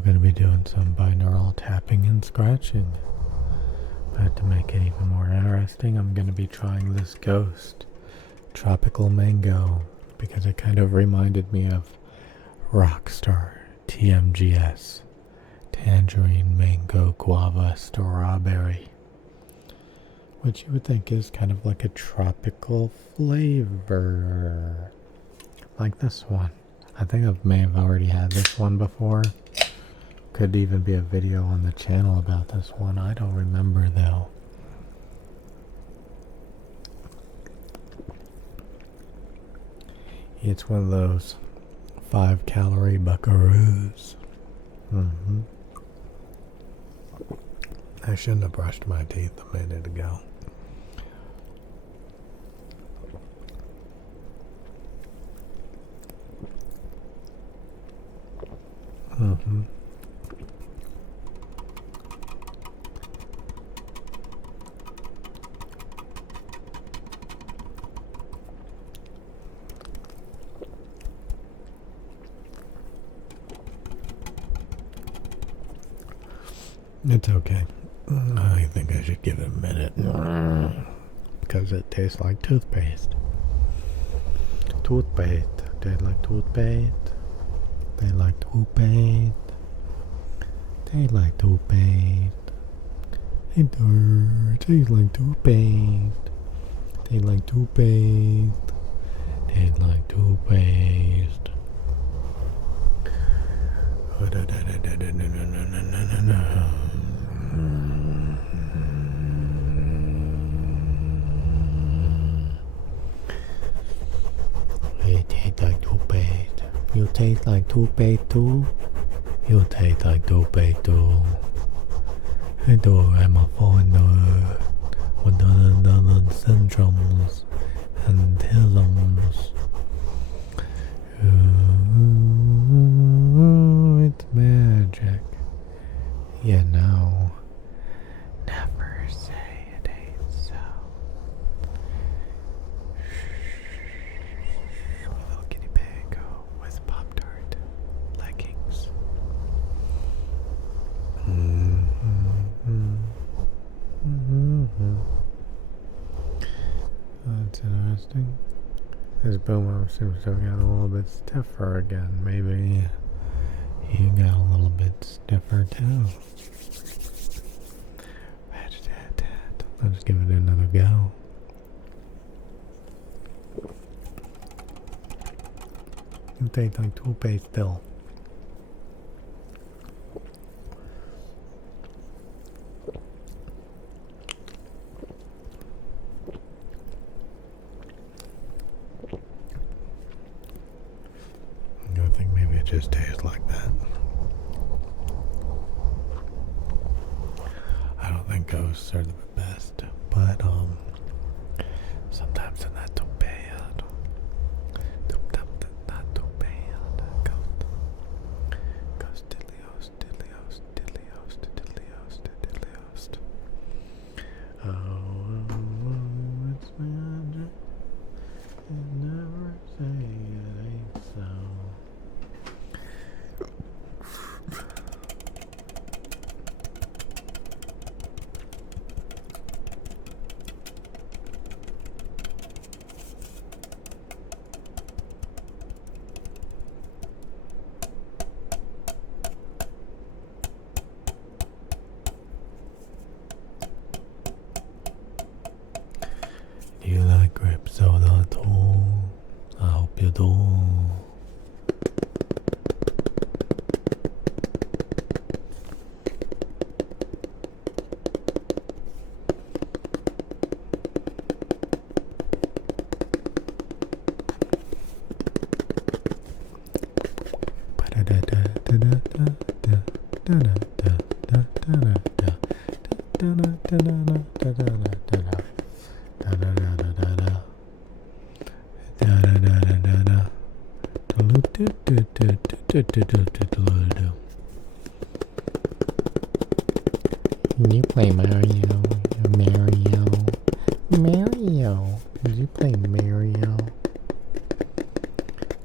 we're going to be doing some binaural tapping and scratching. But to make it even more interesting, I'm going to be trying this Ghost Tropical Mango because it kind of reminded me of Rockstar TMGS Tangerine Mango Guava Strawberry, which you would think is kind of like a tropical flavor, like this one. I think I may have already had this one before. Could even be a video on the channel about this one. I don't remember though. It's one of those 5-calorie buckaroos. I shouldn't have brushed my teeth a minute ago. It's okay. I think I should give it a minute. Because it tastes like toothpaste. Toothpaste. Tastes like toothpaste. Tastes like toothpaste. Tastes like toothpaste. It tastes like toothpaste. Tastes like toothpaste. Tastes like toothpaste. It tastes like toothpaste. You taste like toothpaste too? You taste like toothpaste too. I do hemophone with the syndromes and tisms. It's magic. You know, never say it ain't so. Little guinea pig with Pop-Tart leggings. That's interesting. This boomer seems to have gotten a little bit stiffer again. Maybe you got a little bit stiffer too. Let's give it another go. It tastes like toothpaste still. I think maybe it just tastes like that. I don't think ghosts are the best, but sometimes they're not too bad. Not too bad. Ghost diddly-host, diddly-host, diddly-host, diddly-host, diddly-host. Oh, it's magic. You never say it ain't so. Do you like grape soda too? I hope you do. You play Mario. Mario. Did you play Mario?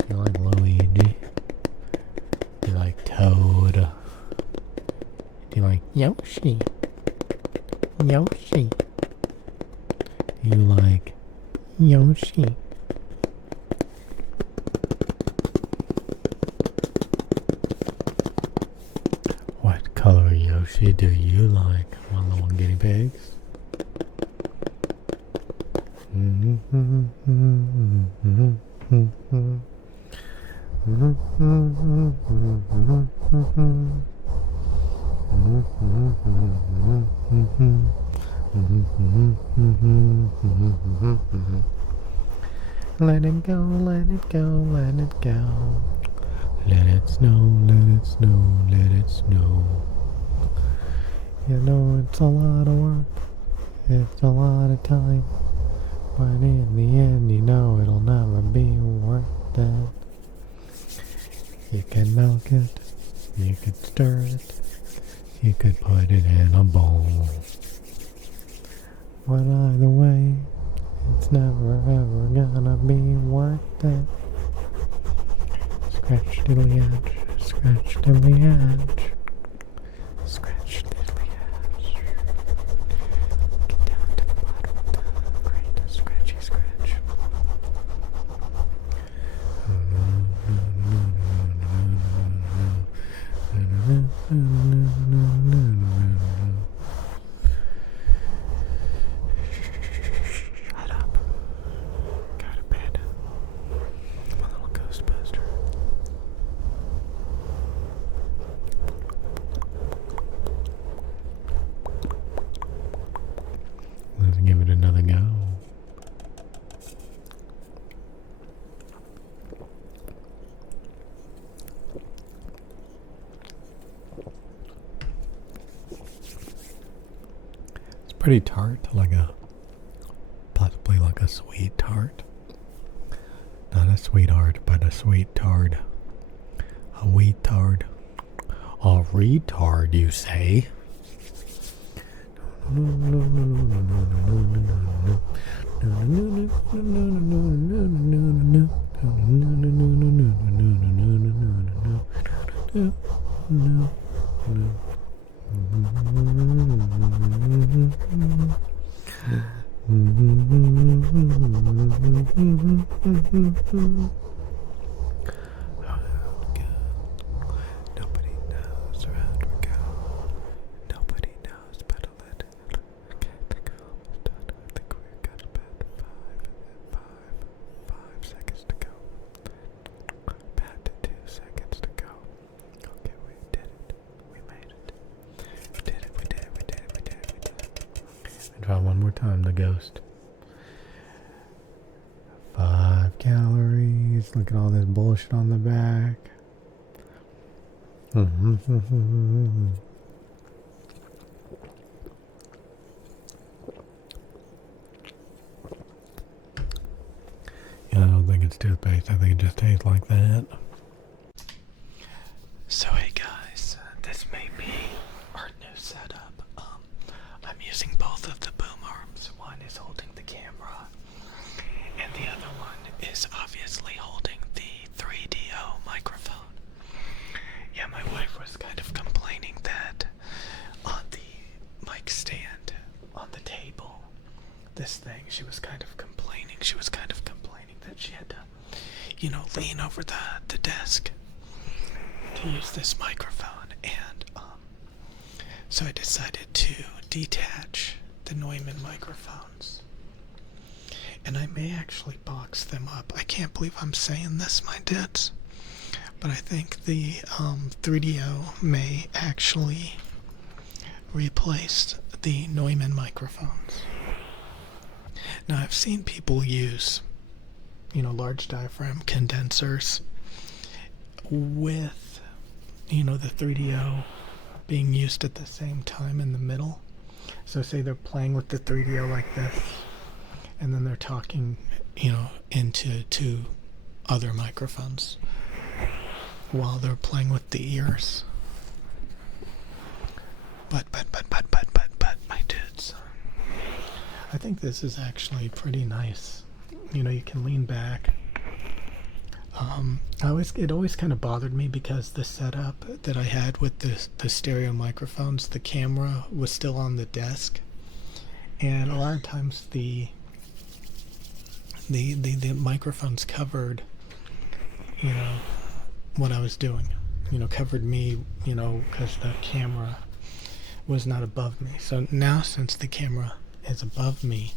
You like Luigi? You like Toad? Yoshi. Yoshi. You like Yoshi? What color Yoshi do you like, my little guinea pigs? Let it go, let it go, let it go. Let it snow, let it snow, let it snow. You know it's a lot of work, it's a lot of time, but in the end you know it'll never be worth it. You can milk it, you could stir it, you could put it in a bowl. But either way, it's never ever gonna be worth it. Scratch diddly edge, scratch diddly edge, scratch diddly edge. Get down to the bottom of the great scratchy scratch. Shut up. Go to bed. My little Ghostbuster. Let's give it another go. It's pretty tart, possibly like a sweet tart. Not a sweetheart, but a sweet tart. A wheat tart. A retard, you say? Nobody knows around we go. Nobody knows but a little. Can't go almost done. I think we've got about 5 seconds to go. About 2 seconds to go. Okay, we did it. We made it. We did it, we did it, we did it, we did it, we did it. And try one more time, the ghost. 5 calories. Look at all this bullshit on the back. Yeah, I don't think it's toothpaste. I think it just tastes like that. So hey guys, this may be our new setup. I'm using both of the boom arms. One is holding the camera, and the other one is obviously holding the 3DO microphone. Yeah, my wife was kind of complaining that on the mic stand on the table, this thing, she was kind of complaining that she had to, lean over the desk to use this microphone. And so I decided to detach the Neumann microphones. And I may actually box them up. I can't believe I'm saying this, my dudes. But I think the 3DO may actually replace the Neumann microphones. Now, I've seen people use, large diaphragm condensers with, the 3DO being used at the same time in the middle. So say they're playing with the 3DO like this, and then they're talking, into 2 other microphones while they're playing with the ears. But, my dudes, I think this is actually pretty nice. You can lean back. it always kind of bothered me because the setup that I had with the stereo microphones, the camera was still on the desk, and a lot of times the microphones covered, what I was doing, covered me, because the camera was not above me. So now, since the camera is above me,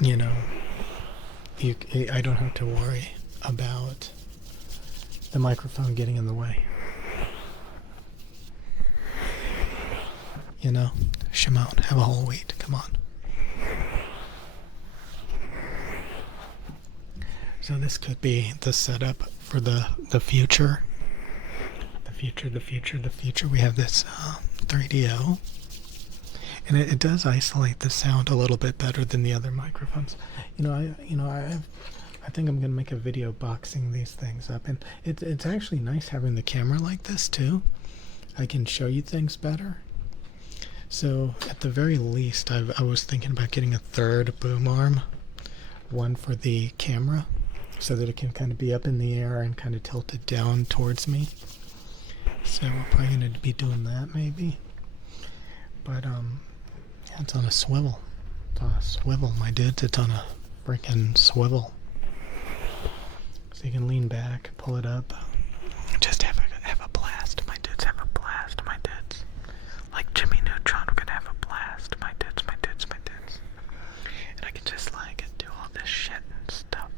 I don't have to worry about the microphone getting in the way. Shimon, have a whole wheat. Come on. So this could be the setup for the future. The future. We have this 3DO. And it does isolate the sound a little bit better than the other microphones. I think I'm gonna make a video boxing these things up, and it's actually nice having the camera like this too. I can show you things better. So at the very least, I was thinking about getting a third boom arm, one for the camera, so that it can kind of be up in the air and kind of tilted down towards me. So we're probably gonna be doing that maybe. But it's on a swivel. It's on a swivel, my dudes. It's on a freaking swivel. So you can lean back, pull it up, just have a blast, my dudes. Have a blast, my dudes. Like Jimmy Neutron, we're gonna have a blast, my dudes. And I can just do all this shit and stuff.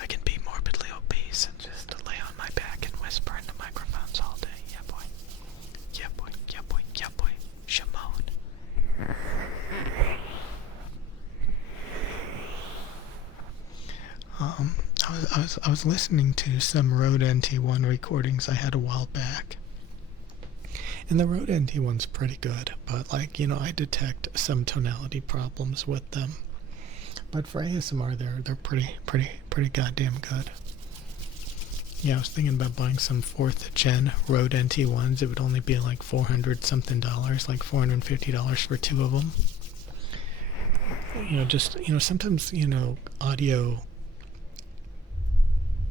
I can be morbidly obese and just lay on my back and whisper into microphones all day. Yeah, boy. Yeah, boy. Yeah, boy. Yeah, boy. Shimon. I was listening to some Rode NT1 recordings I had a while back, and the Rode NT1's pretty good, but I detect some tonality problems with them. But for ASMR, they're pretty goddamn good. Yeah, I was thinking about buying some 4th gen Rode NT1s. It would only be like $400 something, like $450 for 2 of them. Sometimes, audio,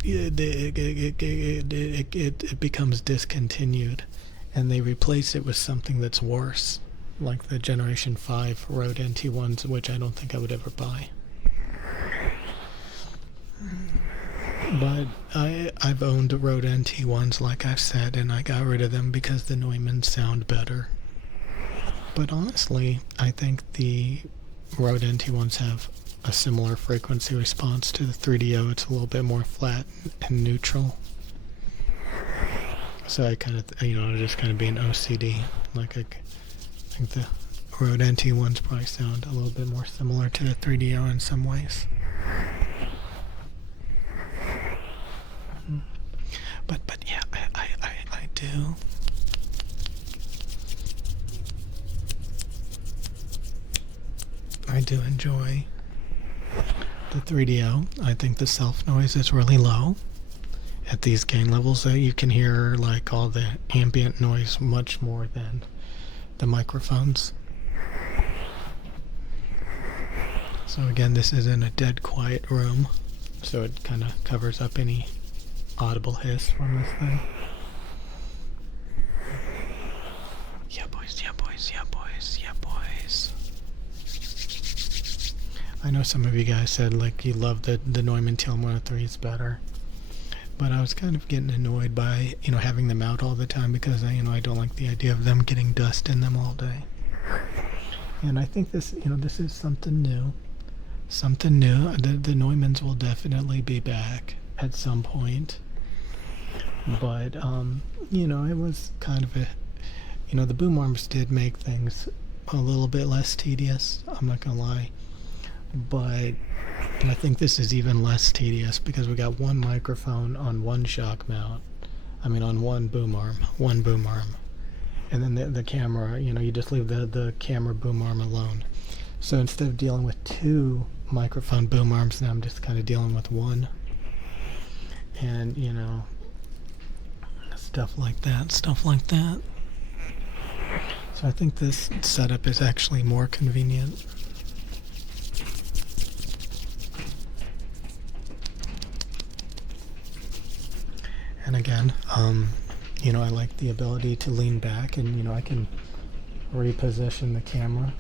it becomes discontinued, and they replace it with something that's worse, like the Generation 5 Rode NT1s, which I don't think I would ever buy. But I've owned Rode NT1s, like I've said, and I got rid of them because the Neumanns sound better. But honestly, I think the Rode NT1s have a similar frequency response to the 3DO. It's a little bit more flat and neutral. So I kind of, just kind of being OCD. I think the Rode NT1s probably sound a little bit more similar to the 3DO in some ways. But yeah, I do. I do enjoy the 3DO. I think the self noise is really low at these gain levels. That you can hear all the ambient noise much more than the microphones. So again, this is in a dead quiet room, so it kind of covers up any audible hiss from this thing. Yeah, boys. I know some of you guys said you love the Neumann TL103s better, but I was kind of getting annoyed by having them out all the time because I don't like the idea of them getting dust in them all day. And I think this is something new. The Neumanns will definitely be back at some point, but it was kind of the boom arms did make things a little bit less tedious, I'm not gonna lie. But I think this is even less tedious because we got one microphone on one shock mount. On one boom arm. And then the camera, you just leave the camera boom arm alone. So instead of dealing with 2 microphone boom arms, now I'm just kind of dealing with one. And, stuff like that. So I think this setup is actually more convenient. And again, you know, I like the ability to lean back and, you know, I can reposition the camera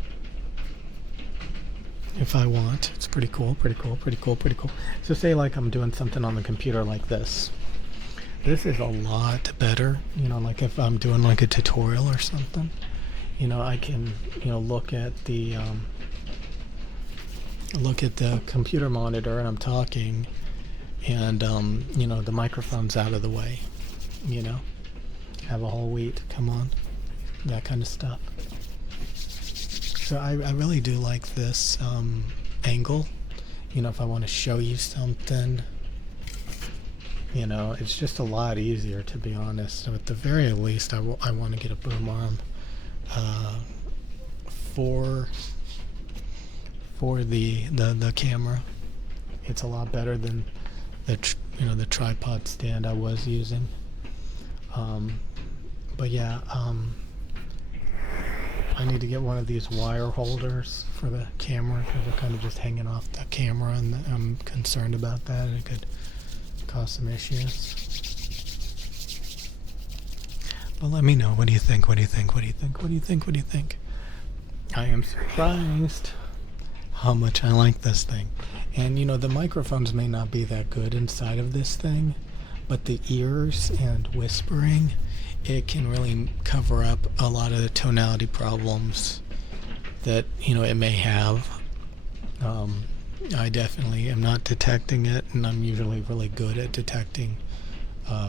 if I want. It's pretty cool, pretty cool, pretty cool, pretty cool. So say like I'm doing something on the computer like this. This is a lot better, you know, like if I'm doing like a tutorial or something, you know, I can, you know, look at the computer monitor and I'm talking and, you know, the microphone's out of the way, you know, have a whole wheat, come on, that kind of stuff. So I really do like this angle, you know, if I want to show you something, you know, it's just a lot easier, to be honest. So at the very least, I want to get a boom arm for the camera. It's a lot better than the tripod stand I was using. But yeah, I need to get one of these wire holders for the camera because they're kind of just hanging off the camera, and I'm concerned about that. It could cause some issues. But let me know. What do you think? What do you think? What do you think? What do you think? What do you think? I am surprised how much I like this thing. And you know, the microphones may not be that good inside of this thing, but the ears and whispering, it can really cover up a lot of the tonality problems that, you know, it may have. I definitely am not detecting it, and I'm usually really good at detecting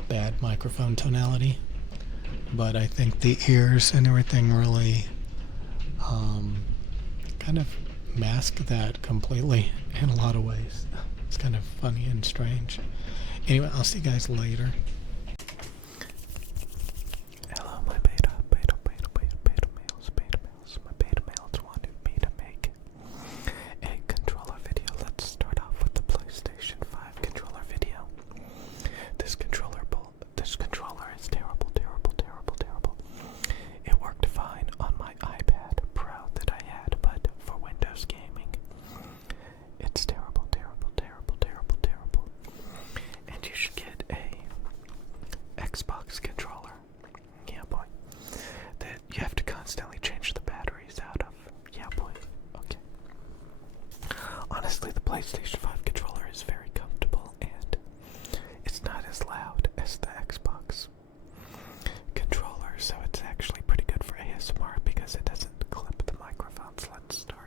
bad microphone tonality. But I think the ears and everything really kind of mask that completely in a lot of ways. It's kind of funny and strange. Anyway, I'll see you guys later. Hello, my beta males. My beta males wanted me to make a controller video. Let's start off with the PlayStation 5 controller video. This controller is terrible. It worked fine on my iPad Pro that I had, but for Windows gaming, it's terrible. And you should get a Xbox controller. Yeah, boy. That you have to constantly change the batteries out of. Yeah, boy. Okay. Honestly, the PlayStation 5 controller is very comfortable and it's not as loud as the Xbox controller, so it's actually pretty good for ASMR because it doesn't clip the microphones. Let's start.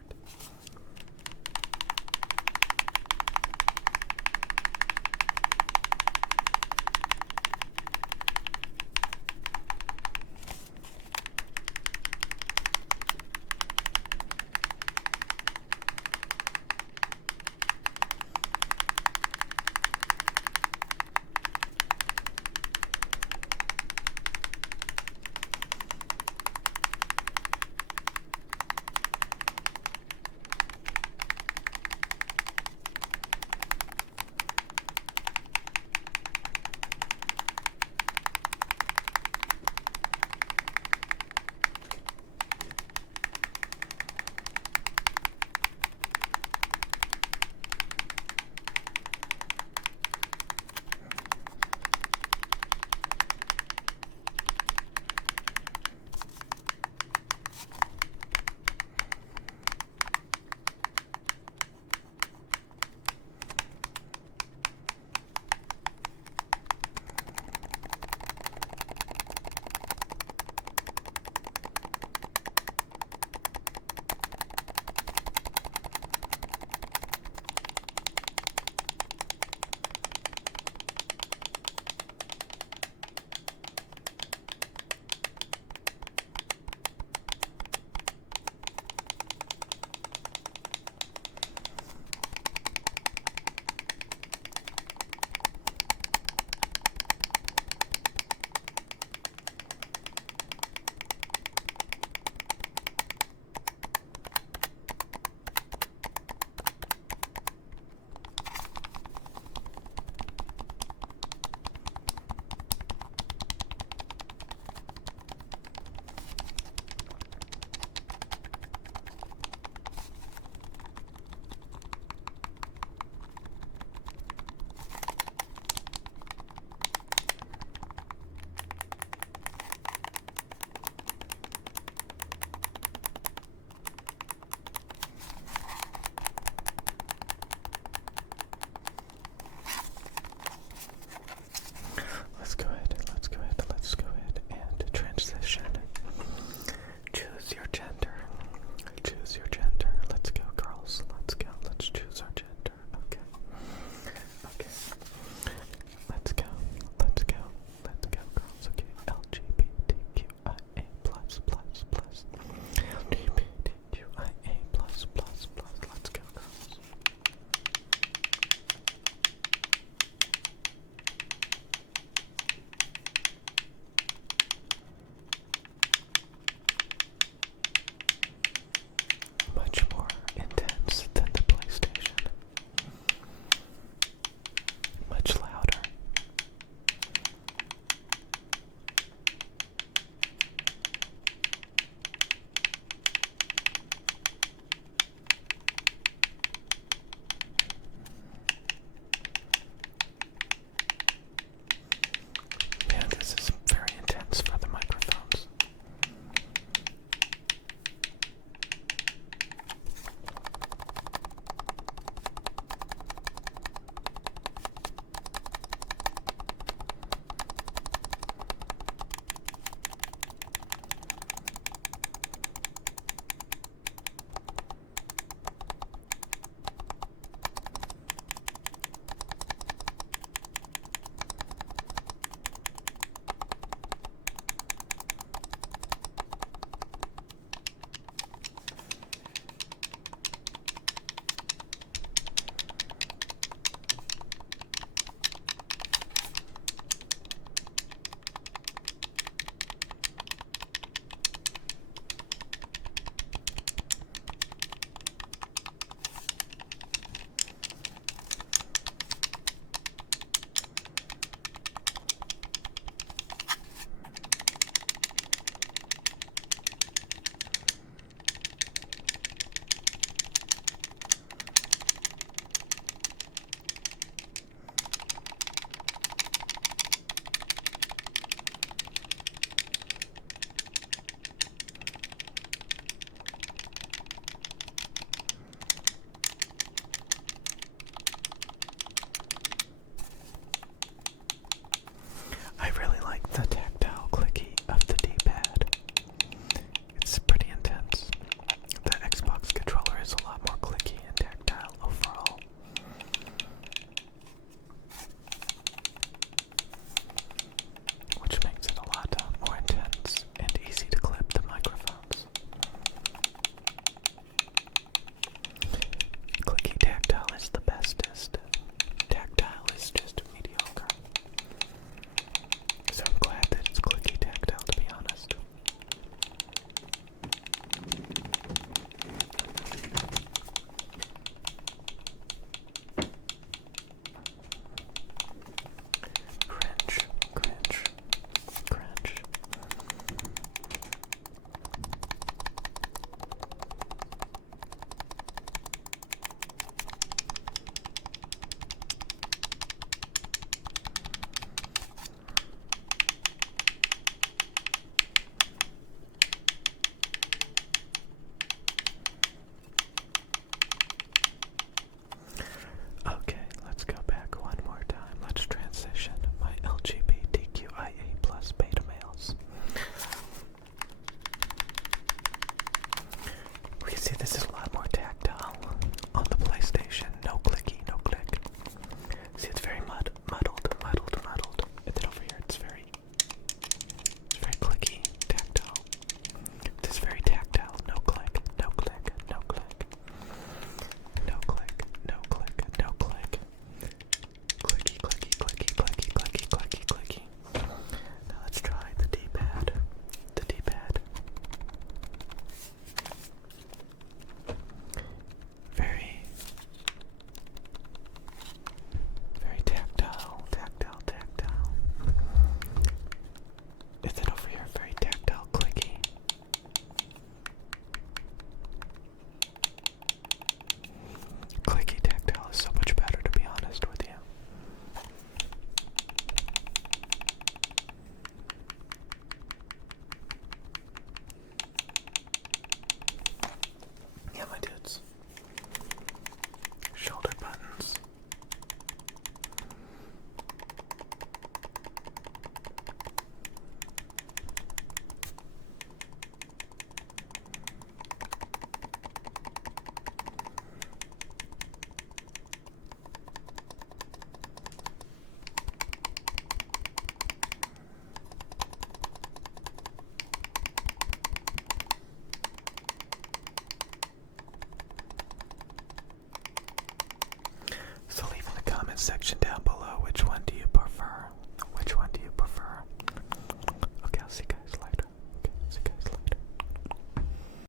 comments section